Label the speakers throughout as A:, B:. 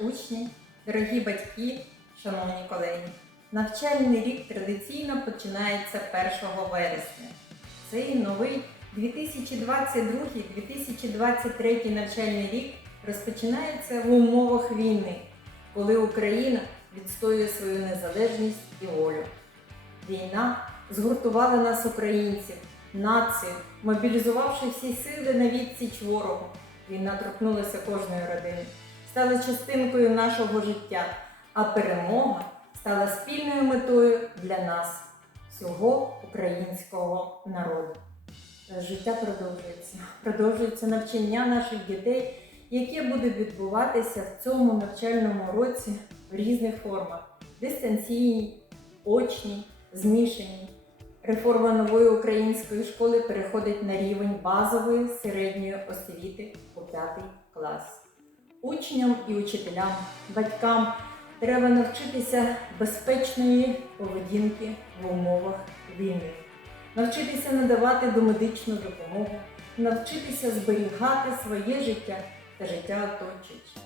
A: учні, дорогі батьки, шановні колеги. Навчальний рік традиційно починається 1 вересня. Цей новий 2022-2023 навчальний рік розпочинається в умовах війни, коли Україна відстоює свою незалежність і волю. Війна згуртувала нас, українців, націю, мобілізувавши всі сили на відсіч ворогу. Війна торкнулася кожної родини, стала частинкою нашого життя, а перемога стала спільною метою для нас, всього українського народу. Життя продовжується. Продовжується навчання наших дітей, яке буде відбуватися в цьому навчальному році в різних формах: дистанційній, очній, змішаній. Реформа нової української школи переходить на рівень базової середньої освіти у п'ятий клас. Учням і учителям, батькам треба навчитися безпечної поведінки в умовах війни, навчитися надавати домедичну допомогу, навчитися зберігати своє життя та життя оточуючих.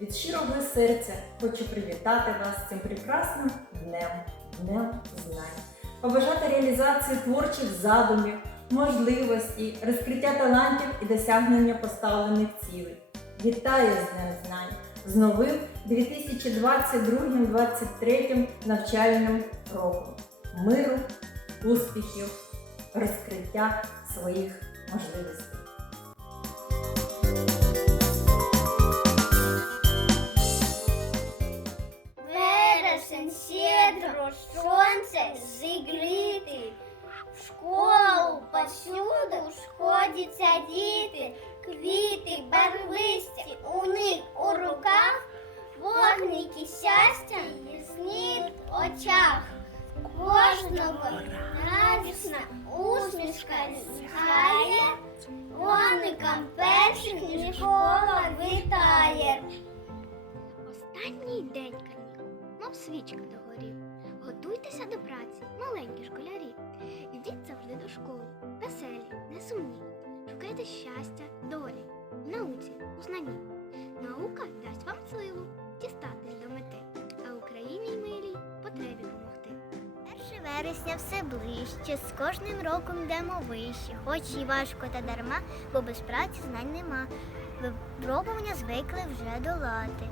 A: Від щирого серця хочу привітати вас цим прекрасним днем, днем знань побажати реалізації творчих задумів, можливостей, розкриття талантів і досягнення поставлених цілей. Вітаю з Днем знань з новим 2022-2023 навчальним роком. Миру, успіхів, розкриття своїх можливостей.
B: Вересень, щедро, сонце зігріти. В школу повсюду сходяться діти, квіти, барвисті радісна усмішка зіграє, вогникам перших школа вітає.
C: Останній день канікул, мов свічка догорів. Готуйтеся до праці, маленькі школярі. Йдіть завжди до школи, веселі, несумні. Шукайте щастя, долі, в науці, у знанні.
B: Вересня все ближче, з кожним роком йдемо вище, хоч і важко та дарма, бо без праці знань нема. Випробування звикли вже долати.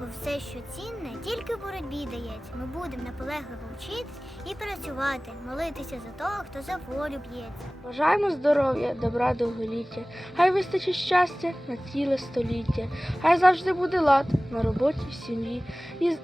B: Бо все, що цінне, тільки в боротьбі дається. Ми будемо наполегливо вчитись і працювати, молитися за того, хто за волю б'ється.
D: Бажаємо здоров'я, добра довголіття, хай вистачить щастя на ціле століття, хай завжди буде лад на роботі в сім'ї,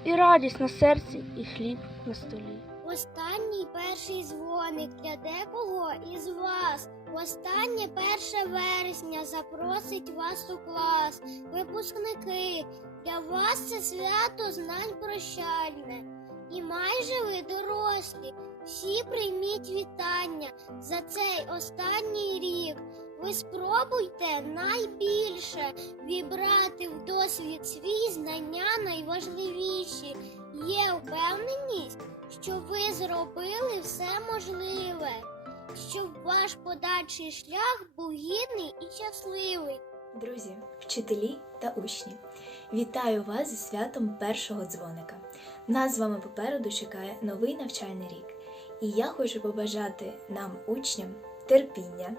D: і, радість на серці, і хліб на столі.
B: Останній перший дзвоник для декого із вас. Останнє перше вересня запросить вас у клас. Випускники, для вас це свято знань прощальне. І майже ви дорослі. Всі прийміть вітання за цей останній рік. Ви спробуйте найбільше вібрати в досвід свій знання найважливіші. Є впевненість, що ви зробили все можливе, щоб ваш подальший шлях був гідний і щасливий.
E: Друзі, вчителі та учні, вітаю вас зі святом першого дзвоника. Нас з вами попереду чекає новий навчальний рік, і я хочу побажати нам, учням, терпіння,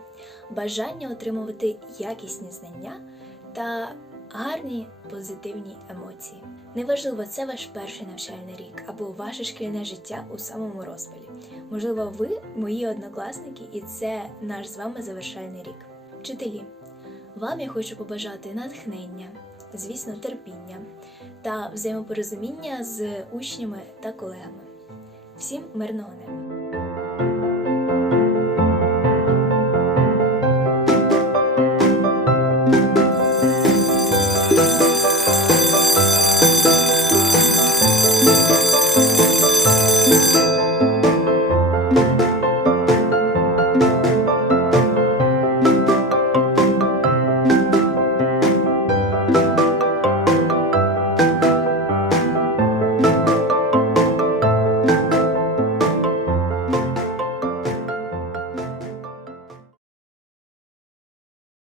E: бажання отримувати якісні знання та гарні позитивні емоції. Неважливо, це ваш перший навчальний рік або ваше шкільне життя у самому розпалі. Можливо, ви мої однокласники, і це наш з вами завершальний рік. Вчителі, вам я хочу побажати натхнення, звісно, терпіння та взаємопорозуміння з учнями та колегами. Всім мирного неба!